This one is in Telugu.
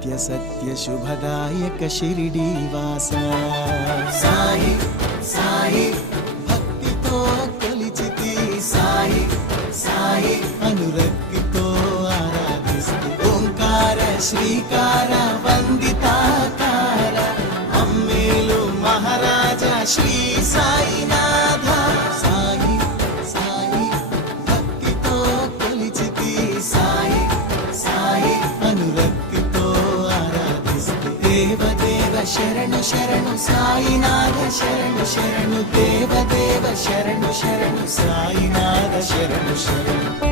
నిత్య సత్య శుభదాయక షిరిడీవాస సాయి సాయి భక్తితో కొలిచితి సాయి సాయి అనురక్తితో ఆరాధిస్తూ ఓంకార శ్రీకార వందితాకార అమ్మేలు మహారాజా శ్రీ సాయినాథ సాయి సాయి భక్తితో కొలిచితి సాయి సాయి అనురక్తితో ఆరాధిస్తూ దేవదేవ శరణు శరణు సాయినాథ శరణు శరణు దేవదేవ శరణు శరణు సాయినాథ శరణు శరణు